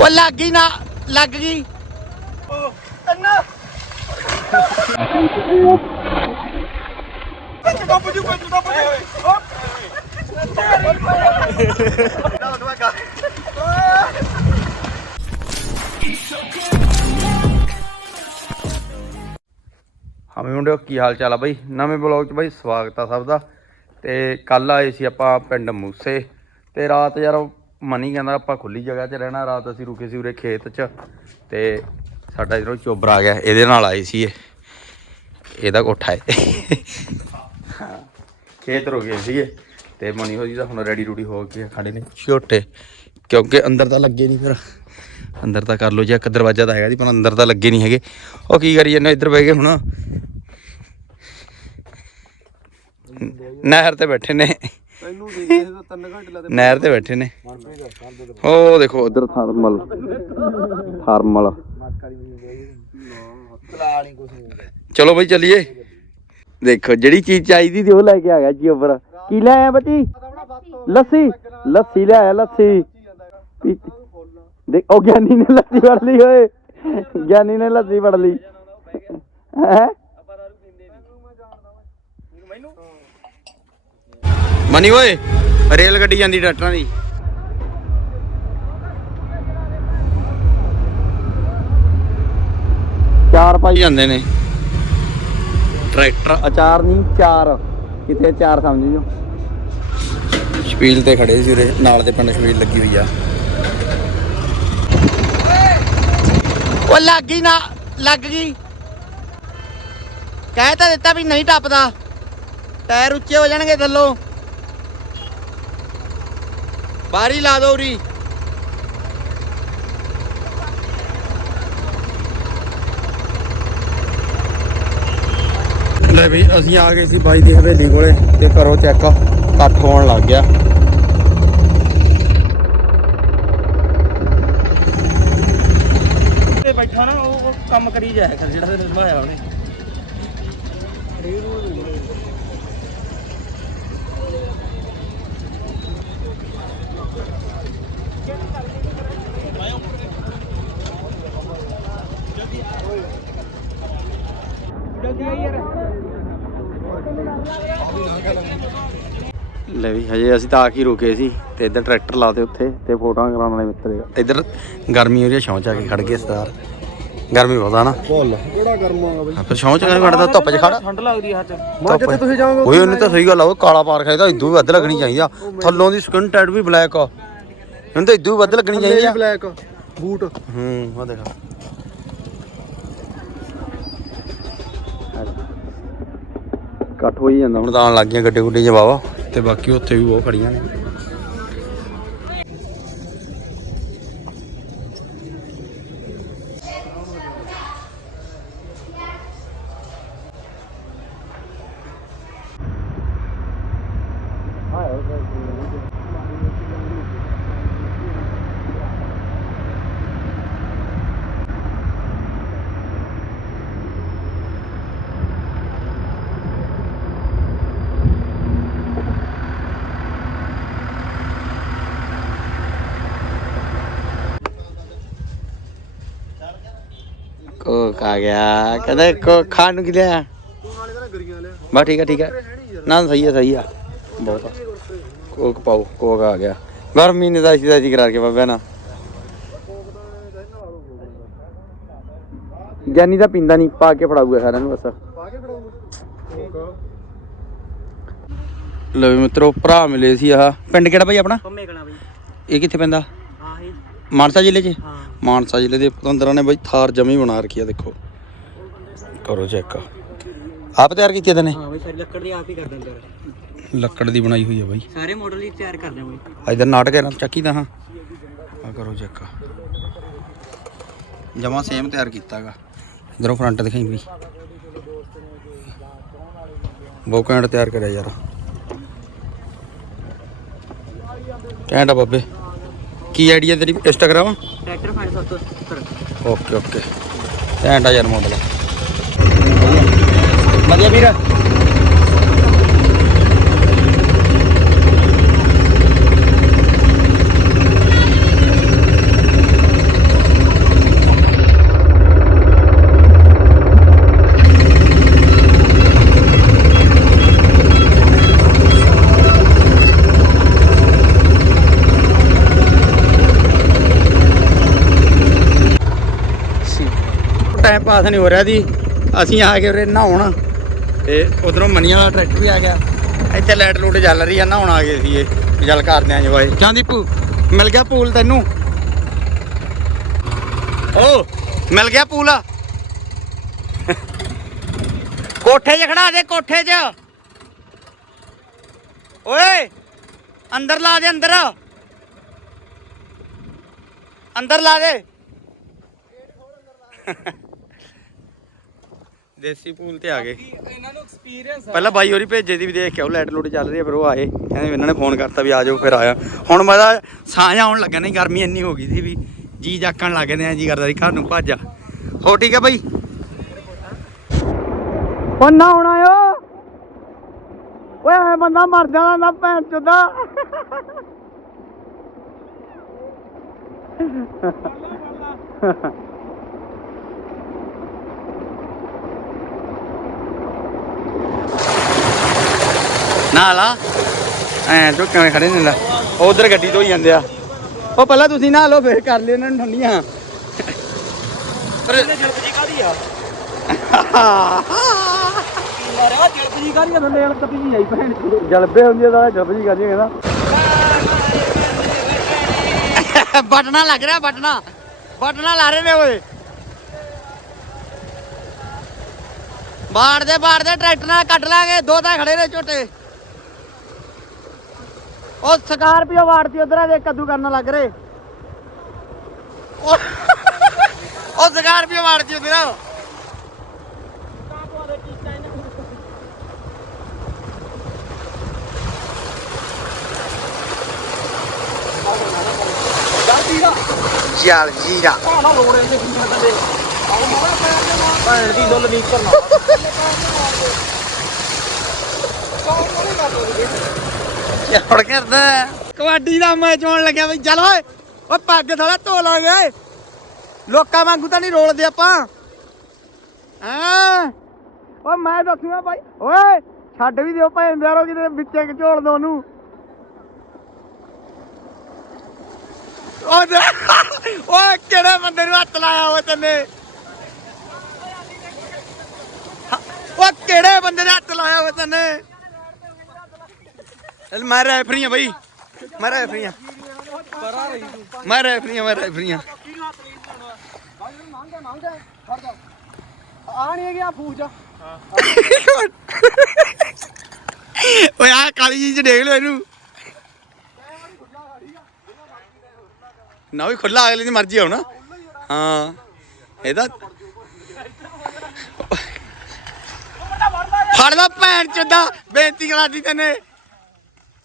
ਉਹ ਲੱਗ ਗਈ ਨਾ, ਲੱਗ ਗਈ। ਹਮੇ ਮੁੰਡਿਓ, ਕੀ ਹਾਲ ਚਾਲ ਆ ਬਾਈ? ਨਵੇਂ ਬਲੌਗ 'ਚ ਬਾਈ ਸਵਾਗਤ ਆ ਸਭ ਦਾ। ਤੇ ਕੱਲ ਆਏ ਸੀ ਆਪਾਂ ਪਿੰਡ ਮੂਸੇ। ਤੇ ਰਾਤ ਯਾਰ ਮਨੀ ਕਹਿੰਦਾ ਆਪਾਂ ਖੁੱਲੀ ਜਗ੍ਹਾ 'ਚ ਰਹਿਣਾ, ਰਾਤ ਅਸੀਂ ਰੁਕੇ ਸੀ ਉਰੇ ਖੇਤ 'ਚ ਤੇ ਸਾਡਾ ਜਦੋਂ ਚੋਬਰ ਆ ਗਿਆ, ਇਹਦੇ ਨਾਲ ਆਏ ਸੀ ਇਹ। ਇਹਦਾ ਕੋਠਾ ਹੈ। ਖੇਤ ਰੁਕੇ ਸੀਗੇ ਤੇ ਮਨੀ ਹੋ ਜੀ ਦਾ ਹੁਣ ਰੈਡੀ ਰੂਡੀ ਹੋ ਕੇ ਖੜੇ ਨੇ ਛੋਟੇ, ਕਿਉਂਕਿ ਅੰਦਰ ਤਾਂ ਲੱਗੇ ਨਹੀਂ ਫਿਰ। ਅੰਦਰ ਤਾਂ ਕਰ ਲੋ ਜੇ ਇੱਕ ਦਰਵਾਜ਼ਾ ਤਾਂ ਹੈਗਾ ਦੀ ਪਰ ਅੰਦਰ ਤਾਂ ਲੱਗੇ ਨਹੀਂ ਹੈਗੇ। ਉਹ ਕੀ ਕਰੀ ਜਾਂਦੇ ਇੱਧਰ ਬਹਿ ਗਏ ਹੁਣ। ਨਹਿਰ ਤੇ ਬੈਠੇ ਨੇ। ਤੈਨੂੰ ਦੇਖਦੇ ਤਾਂ 3 ਘੰਟੇ ਲੱਗਦੇ। ਨਹਿਰ ਤੇ ਬੈਠੇ ਨੇ। ਉਹ ਦੇਖੋ, ਉਧਰ ਥਰਮਲ। ਥਰਮਲ। ਚਲੋ ਬਈ ਚੱਲੀਏ। ਦੇਖੋ, ਜਿਹੜੀ ਚੀਜ਼ ਚਾਹੀਦੀ ਸੀ ਉਹ ਲੈ ਕੇ ਆ ਗਿਆ ਜੀ ਉੱਪਰ। ਕੀ ਲੈ ਆਇਆ ਬੱਚੀ ਲੱਸੀ? ਲੱਸੀ ਲੈ ਆਇਆ, ਲੱਸੀ। ਦੇਖ ਉਹ ਗਿਆਨੀ ਨੇ ਲੱਸੀ ਫੜ ਲਈ, ਓਏ। ਗਿਆਨੀ ਨੇ ਲੱਸੀ ਫੜ ਲਈ। ਹੈ? ਮਨੀ ਓਏ ਰੇਲ ਗੱਡੀ ਜਾਂਦੀ ਟਰੈਕਟਰਾਂ ਦੀ। ਚਾਰ ਪਾਈ ਜਾਂਦੇ ਨੇ। ਟਰੈਕਟਰ। ਅਚਾਰ ਨਹੀਂ ਚਾਰ। ਕਿਤੇ ਚਾਰ ਸਮਝ ਜੋ ਸ਼ਪੀਲ ਤੇ ਖੜੇ ਸੀ ਉਰੇ ਨਾਲ ਦੇ ਪਿੰਡ ਸ਼ਪੀਲ ਲੱਗੀ ਹੋਈ ਆ। ਉਹ ਲੱਗ ਗਈ ਨਾ ਲੱਗ ਗਈ। ਕਹਿ ਤਾਂ ਦਿੱਤਾ ਵੀ ਨਹੀਂ ਟੱਪਦਾ। ਟਾਇਰ ਉੱਚੇ ਹੋ ਜਾਣਗੇ ਥੱਲੋਂ। ਬਾਰੀ ਲਾ ਦੋ ਉਰੀ। ਲੈ ਵੀ ਅਸੀਂ ਆ ਗਏ ਸੀ ਬਾਈ ਦੀ ਹਵੇਲੀ ਕੋਲੇ ਤੇ ਕਰੋ ਚੈੱਕ ਕੱਟ ਹੋਣ ਲੱਗ ਗਿਆ। ਤੇ ਬੈਠਾ ਨਾ ਉਹ ਕੰਮ ਕਰੀ ਜਾਇਆ ਕਰ ਜਿਹੜਾ ਤੇ ਨਿਭਾਇਆ ਉਹਨੇ। ਲੈ ਵੀ ਹਜੇ ਅਸੀਂ ਤਾਂ ਆ ਕੇ ਰੁਕੇ ਸੀ ਤੇ ਇੱਧਰ ਟਰੈਕਟਰ ਲਾਤੇ ਉੱਥੇ ਤੇ ਫੋਟੋਆਂ ਕਰਾਉਣ ਵਾਲੇ ਮਿੱਤਰ ਇੱਧਰ ਗਰਮੀ ਹੋ ਰਹੀ ਹੈ ਛਾਂ ਚ ਆ ਕੇ ਖੜ ਗਏ ਸਰਦਾਰ। ਗਰਮੀ ਬਹੁਤ ਆ ਨਾ। ਬੋਲ ਕਿਹੜਾ ਕਰਮਾਂਗਾ ਬਈ? ਹਾਂ, ਫਿਰ ਛਾਂ ਚ ਕਿਵੇਂ ਖੜਦਾ? ਧੁੱਪ 'ਚ ਖੜ। ਠੰਡ ਲੱਗਦੀ ਹੱਥ ਮੈਂ ਜਿੱਥੇ ਤੁਸੀਂ ਜਾਓਗੇ ਓਏ ਉਹਨੇ ਤਾਂ ਸਹੀ ਗੱਲ ਆ ਉਹ ਕਾਲਾ ਪਾਰ ਖਾਇਦਾ ਇਦੋਂ ਵੀ ਵੱਧ ਲੱਗਣੀ ਚਾਹੀਦੀ ਆ। ਥੱਲੋਂ ਦੀ ਸਕਿਨ ਟਾਈਟ ਵੀ ਬਲੈਕ ਆ। ਇਹਨੂੰ ਤਾਂ ਇਦੋਂ ਵੀ ਵੱਧ ਲੱਗਣੀ ਚਾਹੀਦੀ ਆ। Black boot. ਹੂੰ ਉਹ ਦੇਖ। ਕੱਟ ਹੋਈ ਜਾਂਦਾ ਹੁਣ ਤਾਂ ਆਉਣ ਲੱਗ ਗਈਆਂ ਗੱਡੇ ਗੁੱਡੇ ਚ ਤੇ ਬਾਕੀ ਉੱਥੇ ਵੀ ਬਹੁਤ ਖੜੀਆਂ ਨੇ। ਕੋਕ ਆ ਗਿਆ। ਕਹਿੰਦਾ ਕੋ ਖਾਣ ਨੂੰ ਕੀ ਲਿਆ ਤੂੰ ਨਾਲੇ ਤਾਂ ਗਰੀਆਂ ਲਿਆ ਬਸ ਠੀਕ ਹੈ ਠੀਕ ਹੈ ਨਾ ਸਹੀ ਹੈ ਸਹੀ ਆ। ਬਹੁਤ ਆ। ਕੋਕ ਪਾਓ ਕੋਕ ਆ ਗਿਆ। ਗਰਮੀ ਨੇ ਤਾਂ ਤਾਂ ਜੀ ਕਰਾ ਕੇ ਬਾਬਾ ਨਾ ਗਿਆਨੀ ਤਾਂ ਪੀਂਦਾ ਨਹੀਂ ਪਾ ਕੇ ਫੜਾਊਗਾ ਸਾਰਿਆਂ ਨੂੰ ਬਸ। ਪਾ ਕੇ ਵੀ ਮਿੱਤਰੋ ਭਰਾ ਮਿਲੇ ਸੀ ਆਹ। ਪਿੰਡ ਕਿਹੜਾ ਭਾਈ ਆਪਣਾ? ਪੰਮੇ ਕਣਾ ਬਈ। ਇਹ ਕਿੱਥੇ ਪੈਂਦਾ? ਮਾਨਸਾ ਜ਼ਿਲ੍ਹੇ 'ਚ? ਹਾਂ। ਮਾਨਸਾ ਜ਼ਿਲ੍ਹੇ ਦੇ ਪਤੰਦਰਾਂ ਨੇ ਬਾਈ ਥਾਰ ਜਮੀ ਬਣਾ ਰੱਖੀ ਆ ਦੇਖੋ। ਕਰੋ ਚੈੱਕ। ਆਪ ਤਿਆਰ ਕੀਤੀ ਇਹਨੇ ਹਾਂ ਬਈ ਸਾਰੀ ਲੱਕੜ ਦੀ ਆਪ ਹੀ ਕਰਦਾ ਅੰਦਰ। ਲੱਕੜ ਦੀ ਬਣਾਈ ਹੋਈ ਆ ਬਾਈ। ਸਾਰੇ ਮਾਡਲ ਹੀ ਤਿਆਰ ਕਰਦੇ ਬਈ। ਇਧਰ ਨਾਟਕ ਹੈ ਨਾ ਚੱਕੀ ਦਾ ਹਾਂ। ਆ ਕਰੋ ਚੈੱਕ। ਜਮਾ ਸੇਮ ਤਿਆਰ ਕੀਤਾਗਾ। ਇਧਰੋਂ ਫਰੰਟ ਦਿਖਾਈ ਵੀ ਬਹੁਤ ਘੈਂਟ ਤਿਆਰ ਕਰਿਆ ਯਾਰ। ਘੈਂਟ ਆ ਬਾਬੇ। ਕੀ ਆਈਡੀਆ ਤੇਰੀ? Instagram tractor fine 770 okay okay ਘੈਂਟ ਯਾਰ ਮਾਡਲ ਵਧੀਆ ਵੀਰ? ਪਾਸ ਨਹੀਂ ਹੋ ਰਿਹਾ ਦੀ ਅਸੀਂ ਆ ਗਏ ਉਰੇ ਨਹਾਉਣ। ਤੇ ਉਧਰੋਂ ਮਨੀ ਵਾਲਾ ਟਰੈਕਟਰ ਵੀ ਆ ਗਿਆ। ਇੱਥੇ ਲਾਈਟ ਲੂਟ ਚੱਲ ਰਹੀ ਆ, ਨਹਾਉਣ ਆ ਗਏ ਸੀ ਇਹ। ਵੀ ਕਰਦੇ ਆਂ ਜਵਾਈ ਜਾਂਦੀ ਪੂ ਮਿਲ ਗਿਆ ਪੂਲ ਤੈਨੂੰ? ਓ, ਮਿਲ ਗਿਆ ਪੂਲ। ਕੋਠੇ 'ਚ ਖੜਾ ਦੇ, ਕੋਠੇ 'ਚ। ਓਏ, ਅੰਦਰ ਲਾ ਦੇ, ਅੰਦਰ। ਅੰਦਰ ਲਾ ਦੇ। ਦੇਸੀ ਪੂਲ ਤੇ ਆ ਗਏ। ਇਹਨਾਂ ਨੂੰ ਐਕਸਪੀਰੀਅੰਸ ਪਹਿਲਾਂ ਬਾਈ ਹੋਰੀ ਭੇਜੇ ਦੀ ਵੀ ਦੇਖ ਕੇ ਉਹ ਲਾਈਟ ਲੂਟ ਚੱਲ ਰਹੀ ਹੈ ਫਿਰ ਉਹ ਆਏ। ਕਹਿੰਦੇ ਇਹਨਾਂ ਨੇ ਫੋਨ ਕਰਤਾ ਵੀ ਆ ਜਾਓ ਫਿਰ ਆਇਆ। ਹੁਣ ਮੈਂ ਤਾਂ ਸਾਹ ਆਉਣ ਲੱਗਾ ਨਹੀਂ ਗਰਮੀ ਇੰਨੀ ਹੋ ਗਈ ਸੀ ਵੀ ਜੀ ਜਾਕਣ ਲੱਗ ਗਏ ਆ ਜੀ ਕਰਦਾ ਸੀ ਘਰ ਨੂੰ ਭੱਜ ਹੋ ਠੀਕ ਹੈ ਬਾਈ? ਉਹ ਨਾ ਹੁਣ ਆਇਓ। ਓਏ ਐ ਬੰਦਾ ਮਰ ਜਾਣਾ ਨਾ ਭੈਣ ਚੋਦਾ। ਨਾ ਲਾ ਐ ਤੂੰ ਕਿਵੇਂ ਖੜੇ ਨੇ ਲੈ? ਉਧਰ ਗੱਡੀ ਤੋਂ ਹੀ ਜਾਂਦੇ ਆ। ਉਹ ਪਹਿਲਾਂ ਤੁਸੀਂ ਨਾ ਲਓ ਫਿਰ ਕਰ ਲਿਓ ਇਹਨਾਂ ਨੂੰ ਠੰਡੀਆਂ। ਪਰ ਜਲਬ ਜੀ ਕਾਦੀ ਆ? ਮਾਰਿਆ ਜਲਬ ਜੀ ਕਾਦੀ ਆ? ਥੱਲੇ ਵਾਲ ਕੱਪੀ ਜੀ ਆਈ ਭੈਣ ਚੋਦ। ਜਲਬੇ ਹੁੰਦੀ ਆ ਤਾਂ ਜਲਬ ਜੀ ਕਰਦੀ ਕਹਿੰਦਾ। ਬਟਨਾ ਲੱਗ ਰਿਹਾ ਬਟਨਾ। ਬਟਨਾ ਲਾ ਰਹੇ ਨੇ ਓਏ। ਬਾੜ ਦੇ ਬਾੜ ਦੇ ਟਰੈਕਟਰ ਨਾਲ ਕੱਟ ਲਾਂਗੇ। ਦੋ ਤਾਂ ਖੜੇ ਨੇ ਝੋਟੇ। ਉਹ ਸਕਾਰਪੀਓ ਵਾੜਤੀ ਉਧਰ ਦੇ ਕੱਦੂ ਕਰਨ ਲੱਗ ਰਹੇ। ਉਹ ਸਕਾਰਪੀਓ ਵਾੜਤੀ ਉਧਰ ਚੱਲ ਜੀਰਾ। ਭਾਣਾ ਲੋੜ ਇਹਦੇ ਕੀ ਕਰਦੇ ਆਉ ਮਾਰਾ ਪੈਰ ਦੇ ਨਾਲ। ਭੈਣ ਦੀ ਲੁੱਲ ਨਹੀਂ ਕਰਨਾ। ਹੁਣ ਕਰਦਾ? ਕਬੱਡੀ ਦਾ ਮੈਚ ਹੋਣ ਲੱਗਿਆ ਬਈ, ਚੱਲ ਓਏ। ਓਏ ਪੱਗ ਥੋੜਾ ਧੋ ਲਾਂਗੇ। ਲੋਕਾਂ ਵਾਂਗੂ ਤਾਂ ਨਹੀਂ ਰੋਲਦੇ ਆਪਾਂ। ਹਾਂ? ਓ ਮੈਂ ਦੱਸੂਗਾ ਬਾਈ। ਓਏ, ਛੱਡ ਵੀ ਦਿਓ ਭਾਈ, ਅੰਦਰੋਂ ਕਿਤੇ ਵਿੱਚੇ ਝੋਲ ਦੋ ਉਹਨੂੰ। ਓ ਓਏ, ਕਿਹੜੇ ਬੰਦੇ ਨੂੰ ਹੱਥ ਲਾਇਆ ਓਏ ਤੈਨੇ? ਓ ਕਿਹੜੇ ਬੰਦੇ ਨੇ ਹੱਥ ਲਾਇਆ ਓਏ ਤੈਨੇ? ਮੈਂ ਰੈਫਰੀ ਆ ਬਈ। ਮੈਂ ਰੈਫਰੀ ਆ ਮੈਂ ਰੈਫਰੀ ਆ ਮੈਂ ਰੈਫਰੀ ਆ ਆ ਨਹੀਂ ਗਿਆ ਫੂਜ ਓਏ ਆ ਕਾਲੀ ਜੀ ਚ ਦੇਖ ਲਓ ਇਹਨੂੰ। ਨਾ ਵੀ ਖੁੱਲਾ ਅਗਲੇ ਦੀ ਮਰਜ਼ੀ ਆਉਣਾ। ਹਾਂ ਇਹਦਾ ਫੜ ਲਾ ਭੈਣ ਚੋਦਾ ਬੇਨਤੀ ਕਰਾਦੀ ਤੈਨੇ।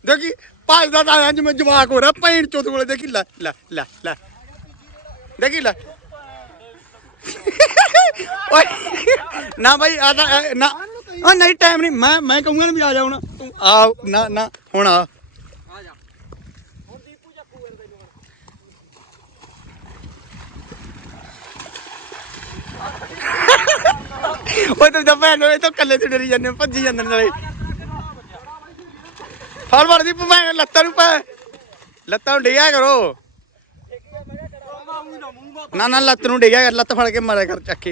ਦੇਖੀ ਭੱਜਦਾ ਤਾਂ ਆਇਆ ਜਿਵੇਂ ਜਵਾਕ ਹੋ ਰਿਹਾ, ਭੈਣ ਚੋਦ ਕੋਲੇ ਦੇਖੀ, ਲੈ ਲੈ ਲੈ ਲੈ। ਦੇਖੀ, ਲੈ। ਓਏ, ਨਾ ਭਾਈ ਆ ਤਾਂ ਇਹ ਨਾ। ਉਹ ਨਹੀਂ ਟਾਈਮ ਨਹੀਂ। ਮੈਂ ਮੈਂ ਕਹੂੰਗਾ ਨਾ ਵੀ ਆ ਜਾ ਹੁਣ। ਤੂੰ ਆ, ਨਾ ਨਾ, ਹੁਣ ਆ। ਓਏ, ਤੂੰ ਤਾਂ ਭੈਣ ਓਏ ਤੂੰ ਕੱਲੇ ਤੇ ਡਰੀ ਜਾਂਦੇ ਭੱਜੀ ਜਾਂਦੇ ਨੇ ਨਾਲੇ। ਫੜ ਫੜ ਦੀ ਭੈਣ ਲੱਤਾਂ ਨੂੰ ਪੈ ਲੱਤਾਂ ਨੂੰ ਡਿਗਿਆ ਕਰੋ। ਨਾ ਨਾ, ਲੱਤ ਨੂੰ ਡਿਗਿਆ ਕਰ, ਲੱਤ ਫੜ ਕੇ ਮਾਰਿਆ ਕਰ ਚੱਕ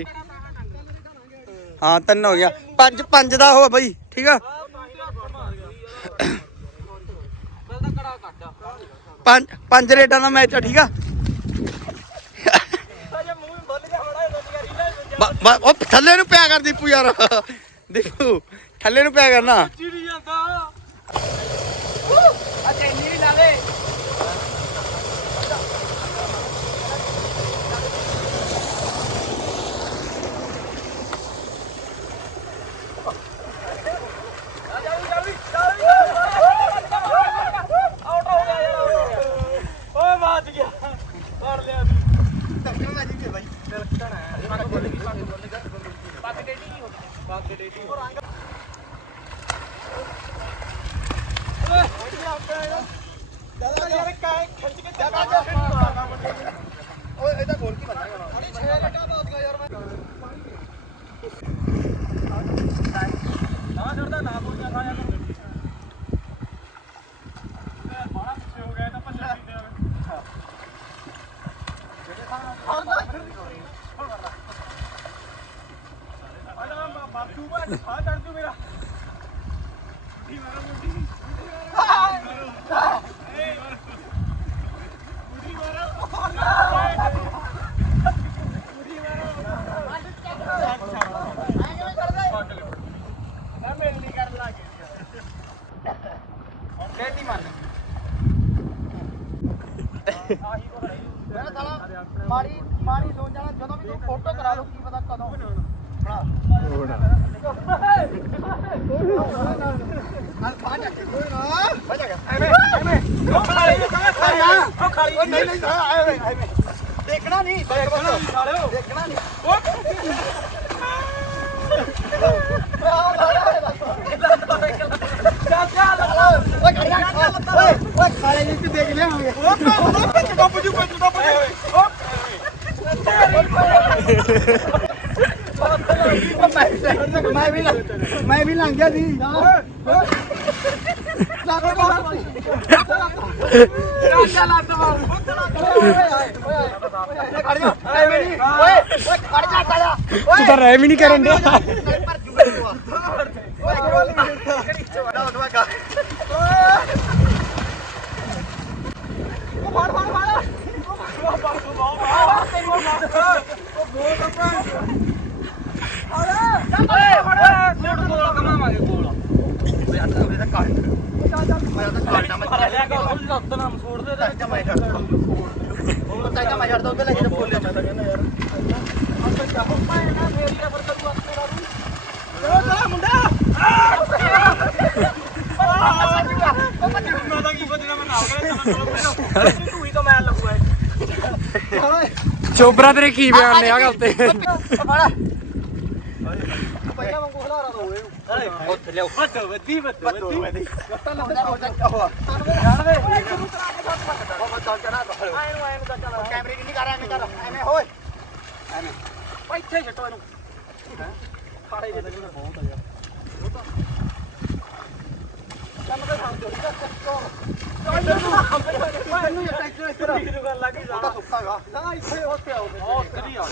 ਹਾਂ, ਤਿੰਨ ਹੋ ਗਿਆ। ਪੰਜ ਪੰਜ ਦਾ ਹੋ ਬਈ, ਠੀਕ ਆ? ਪੰਜ ਪੰਜ ਰੇਡਾਂ ਦਾ ਮੈਚ ਆ, ਠੀਕ ਆ? ਉਹ ਥੱਲੇ ਨੂੰ ਪਿਆ ਕਰ ਦੀਪੂ ਯਾਰ। ਦੀਪੂ ਥੱਲੇ ਨੂੰ ਪਿਆ ਕਰਨਾ। ਚਿੜੀ ਜਾਂਦਾ ਆ ਚੈਨੀ ਵੀ ਲਾ ਲੈ ਓਏ ਬਾਤ ਗਿਆ ਫੜ ਲਿਆ ਪੱਗ ਡੇਡੀ ਹੋ ਪੱਗ ਡੇਡੀ ਮੈਂ ਸਾਲਾ ਮਾੜੀ ਮਾੜੀ ਸੋਚ ਜਾਣਾ ਜਦੋਂ ਵੀ ਤੂੰ ਫੋਟੋ ਕਰਾ ਲਓ ਕੀ ਪਤਾ ਕਦੋਂ ਬਣਾ ਦੇਖਣਾ ਨਹੀਂ ਦੇਖਣਾ ਨਹੀਂ ਸਾਲਿਓ ਦੇਖਣਾ ਨਹੀਂ ਓਏ ਓਏ ਓਏ ਖਾਲੇ ਨਹੀਂ ਦੇਖ ਲਿਆਵਾਂਗੇ ਮੈਂ ਵੀ ਲੰਘ- ਮੈਂ ਵੀ ਲੰਘ ਗਿਆ ਸੀ ਓਏ ਓਏ ਖੜ ਜਾ ਖੜ ਜਾ। ਤੂੰ ਤਾਂ ਰਹਿ ਵੀ ਨਹੀਂ ਕਰਨ ਡਿਆ ਮੈਂ ਛੱਡਦਾ ਉਹਦੇ ਲੈ ਕੇ ਬੋਲੇ ਮੈਂ ਤਾਂ ਕਹਿੰਦਾ ਯਾਰ ਚੋਬਰਾ ਤੇਰੇ ਕੀ ਬਿਆਨ ਨੇ ਆ ਗੱਲ ਤੇ? ਫੜਾ। ਪਹਿਲਾਂ ਵਾਂਗੂ ਹਲਾਰਾ ਦੋ ਇਹਨੂੰ ਉੱਥੇ ਲਿਆਓ। ਬੱਤ ਵਧੀ ਬੱਤ ਵਧੀ ਬੱਤਾ ਲਾਉਂਦਾ ਹੋ ਜਾ ਹੋਆ ਜਾਣਵੇ ਉਹ ਬੱਤਾ ਚੜਾ ਦੋ ਆਇਨੂੰ ਆਇਨੂੰ ਦਾ ਚਲਾ ਕੈਮਰੇ ਨਹੀਂ ਕਰ ਐਵੇਂ ਕਰ। ਐਵੇਂ ਹੋਏ ਐਵੇਂ। ਇੱਥੇ ਛੱਟੋ ਇਹਨੂੰ। ਖਾੜੇ ਦੇ ਬਹੁਤ ਆ ਯਾਰ। ਇਹਨੂੰ ਇਹ ਟਰੈਕਟਰ ਇਸ ਤਰ੍ਹਾਂ ਗੱਲ ਲੱਗੀ ਸਾਰਾ ਸੁੱਕਾਗਾ ਨਾ ਇੱਥੇ ਉੱਥੇ ਆਓ ਉਹ ਕਰੀ ਆ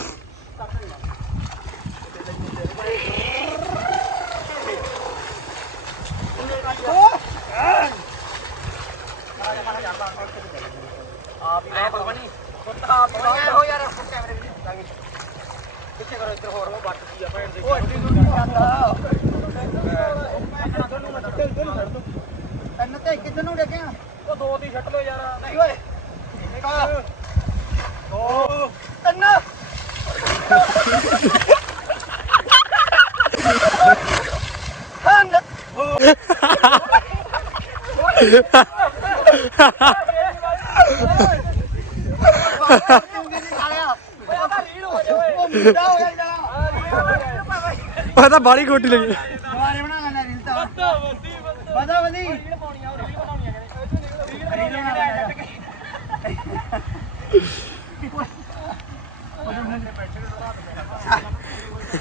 ਆਪ ਹੀ ਰਹਿ ਬਣੀ ਆਪ ਹੀ ਹੋ ਯਾਰ ਕੈਮਰੇ ਵੀ ਲਾਂਗੇ ਪਿੱਛੇ ਕਰੋ ਇੱਧਰ ਹੋਰ ਉਹ ਬੱਟ ਆ ਭੈਣ ਦੇ ਉਹ ਐਡੀ ਦੂਰ ਨਹੀਂ ਜਾਂਦਾ ਤੈਨੂੰ ਤੇ ਕਿੱਧਰ ਨੂੰ ਡੇਗਿਆ ਉਹ ਦੋ ਦੀ ਛੱਟ ਲੋ ਯਾਰ। ਨਹੀਂ, ਓਏ। ਇੱਕ ਦੋ। ਤਿੰਨ। ਹਨ ਉਹ ਤਾਂ ਬਾਲੀ ਕੋਟੀ ਲੱਗੀ ਦੁਬਾਰੇ ਬਣਾ ਲੈਣਾ ਰੀਲ ਤਾਂ ਵਧਾ ਵਧੀ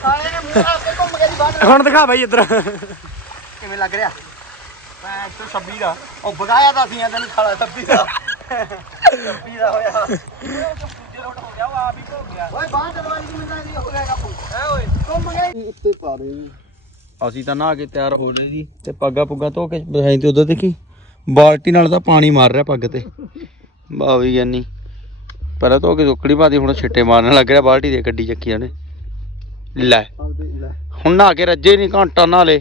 ਸਾਲੇ ਨੇ ਮੂੰਹ ਆਪੇ ਘੁੰਮ ਕੇ ਦੀ ਬਾਹਰ ਹੁਣ ਦਿਖਾ ਬਾਈ ਇੱਧਰ। ਕਿਵੇਂ ਲੱਗ ਰਿਹਾ? ਮੈਂ 126 ਦਾ। ਉਹ ਬਗਾਇਆ ਤਾਂ ਸੀ ਤੈਨੂੰ ਖਾਲਾ 26 ਦਾ। 26 ਦਾ ਹੋਇਆ। ਓਏ ਬਾਹਰ ਚਲਵਾਈ ਕਿ ਮਿੰਟਾਂ ਦੀ ਹੋ ਗਿਆ ਕਾਪੂ ਹੈ ਓਏ? ਘੁੰਮ ਗਏ ਉੱਤੇ ਪਾ ਦੇ। ਅਸੀਂ ਤਾਂ ਨਹਾ ਕੇ ਤਿਆਰ ਹੋ ਰਹੇ ਜੀ। ਤੇ ਪੱਗਾ ਪੁੱਗਾ ਧੋ ਕੇ ਬਸਾਈ ਤੇ ਉਧਰ ਦੇਖੀ। ਬਾਲਟੀ ਨਾਲ ਤਾਂ ਪਾਣੀ ਮਾਰ ਰਿਹਾ ਪੱਗ ਤੇ। ਵਾਹ ਵੀ ਜਾਨੀ ਪਹਿਲਾਂ ਧੋ ਕੇ ਸੁੱਕੜੀ ਪਾਦੀ ਹੁਣ ਛਿੱਟੇ ਮਾਰਨ ਲੱਗ ਰਿਹਾ ਬਾਲਟੀ ਦੇ ਗੱਡੀ ਚੱਕੀ ਉਹਨੇ। ਲੈ। ਹੁਣ ਨਹਾ ਕੇ ਰੱਜੇ ਨਹੀਂ ਘੰਟਾ ਨਹਾ ਲੇ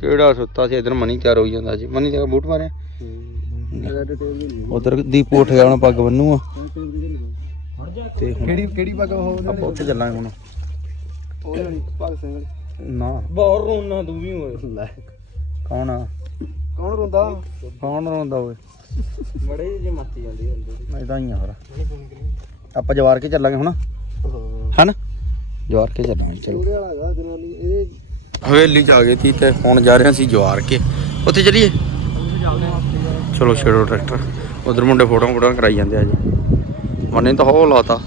ਕਿਹੜਾ ਸੁੱਤਾ ਸੀ ਇਧਰ ਮਨੀ ਤਿਆਰ ਹੋਈ ਜਾਂਦਾ ਜੀ ਮਨੀ ਦਾ ਬੂਟ ਮਾਰਿਆ? ਉਧਰ ਦੀਪ ਉੱਠ ਗਿਆ ਹੁਣ ਪੱਗ ਬੰਨੂ ਆ। ਤੇ ਹੁਣ ਕਿਹੜੀ ਕਿਹੜੀ ਪੱਗ ਹੋ ਆਪਾਂ ਉੱਥੇ ਚੱਲਾਂਗੇ ਹੁਣ। ਉਹ ਨਹੀਂ ਭਗਤ ਸਿੰਘ ਨਾ। ਬਹੁਤ ਰੋਣਾ ਤੂੰ ਵੀ ਹੋਏ ਲੈ। ਕੌਣ ਆ? ਕੌਣ ਰੋਂਦਾ? ਕੌਣ ਰੋਂਦਾ ਓਏ? ਬੜੇ ਜੇ ਮੱਤੀ ਜਾਂਦੀ ਹੁੰਦੀ ਇਦਾਂ ਹੀ ਆ ਫਿਰ। ਆਪਾਂ ਜਵਾਰ ਕੇ ਚੱਲਾਂਗੇ ਹੁਣ? ਹਨ? ਜਵਾਰ ਕੇ ਚੱਲਾਂਗੇ ਚਲੋ। ਉਹਦੇ ਵਾਲਾ ਹੈਗਾ ਜਨਾਨੀ ਇਹਦੇ ਹਵੇਲੀ ਚ ਆ ਗਏ ਸੀ ਤੇ ਹੁਣ ਜਾ ਰਹੇ ਸੀ ਜਵਾਰ ਕੇ। ਉੱਥੇ ਚੱਲੀਏ? ਚਲੋ ਛੇੜੋ ਟਰੈਕਟਰ। ਉਧਰ ਮੁੰਡੇ ਫੋਟੋਆਂ ਫੋਟੋਆਂ ਕਰਾਈ ਜਾਂਦੇ ਆ ਜੀ। ਮਨੇ ਤਾਂ ਹੋ ਲਾਤਾ।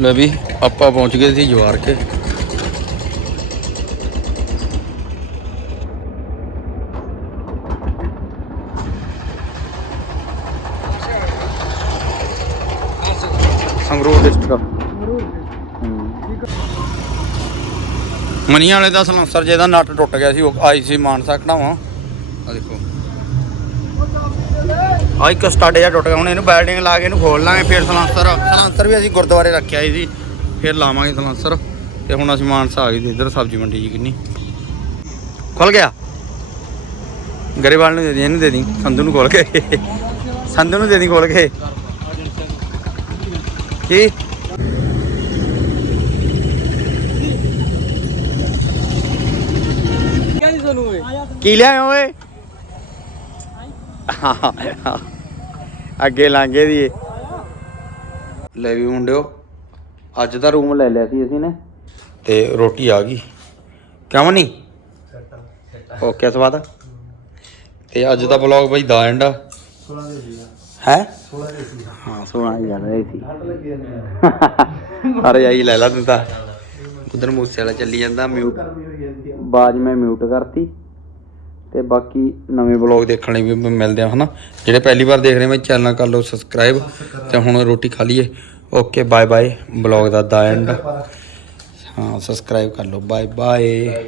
ਲੈ ਵੀ ਆਪਾਂ ਪਹੁੰਚ ਗਏ ਸੀ ਜਵਾਰ ਕੇ ਸੰਗਰੂਰ ਡਿਸਟ੍ਰਿਕਟ ਮਨੀਆਂ ਵਾਲੇ ਦਾ ਸਲੰਸਰ ਜਿਹਦਾ ਨੱਟ ਟੁੱਟ ਗਿਆ ਸੀ, ਉਹ ਆਈ ਸੀ ਮਾਨਸਾ ਕਢਾਵਾਂ। ਆ ਦੇਖੋ। ਆ ਇੱਕ ਸਟਾਡੇ ਜਿਹਾ ਟੁੱਟ ਗਿਆ, ਹੁਣ ਇਹਨੂੰ ਬੈਲਡਿੰਗ ਲਾ ਕੇ ਇਹਨੂੰ ਖੋਲ ਲਾਂਗੇ, ਫਿਰ ਸਲਾਂਸਰ ਸਲਾਂਸਰ ਵੀ ਅਸੀਂ ਗੁਰਦੁਆਰੇ ਰੱਖਿਆ ਸੀ ਫਿਰ ਲਾਵਾਂਗੇ ਸਲਾਂਸਰ। ਤੇ ਹੁਣ ਅਸੀਂ ਮਾਨਸਾ ਆ ਗਏ ਸੀ ਇੱਧਰ ਸਬਜ਼ੀ ਮੰਡੀ ਜੀ ਕਿੰਨੀ। ਖੁੱਲ ਗਿਆ? ਗਰੇਵਾਲ ਨੂੰ ਦੇ ਦੀ ਇਹਨੂੰ ਦੇ ਦੀ ਸੰਧੂ ਨੂੰ ਖੋਲ ਕੇ। ਸੰਧੂ ਨੂੰ ਦੇ ਦੀ ਖੋਲ ਕੇ। ਕੀ? ਕਿਆ ਕੀ ਲਿਆਏ ਓਏ? ਅੱਗੇ ਲਾਂਗੇ ਦੀ। ਲੈ ਵੀ ਮੁੰਡਿਓ ਅੱਜ ਦਾ ਰੂਮ ਲੈ ਲਿਆ ਸੀ ਅਸੀਂ ਨੇ। ਤੇ ਰੋਟੀ ਆ ਗਈ। ਕਿਉਂ ਨਹੀਂ ਓਕੇ ਸਵਾਦ। ਤੇ ਅੱਜ ਦਾ ਵਲੌਗ ਬਈ ਦਾ ਐਂਡ ਹੈ? ਹਾਂ 16 ਹਜ਼ਾਰ ਰਹੇ ਸੀ। ਅਰੇ ਆਈ ਲੈ ਲਾ ਤੂੰ ਤਾਂ। ਉਧਰ ਮੂਸੇ ਵਾਲਾ ਚੱਲੀ ਜਾਂਦਾ ਮਿਊਟ ਬਾਜ ਮੈਂ ਮਿਊਟ ਕਰਤੀ। ਤੇ ਬਾਕੀ ਨਵੇਂ ਵਲੌਗ ਦੇਖਣ ਲਈ ਵੀ ਮਿਲਦੇ ਆ ਹਨਾ? ਜਿਹੜੇ ਪਹਿਲੀ ਵਾਰ ਦੇਖ ਰਹੇ ਮੈਂ ਚੈਨਲ ਕਰ ਲਓ ਸਬਸਕ੍ਰਾਈਬ ਤੇ ਹੁਣ ਰੋਟੀ ਖਾ ਲਈਏ। Okay, bye bye. ਵਲੌਗ ਦਾ ਦਾ ਐਂਡ। ਹਾਂ, ਸਬਸਕ੍ਰਾਈਬ ਕਰ ਲਓ। Bye bye.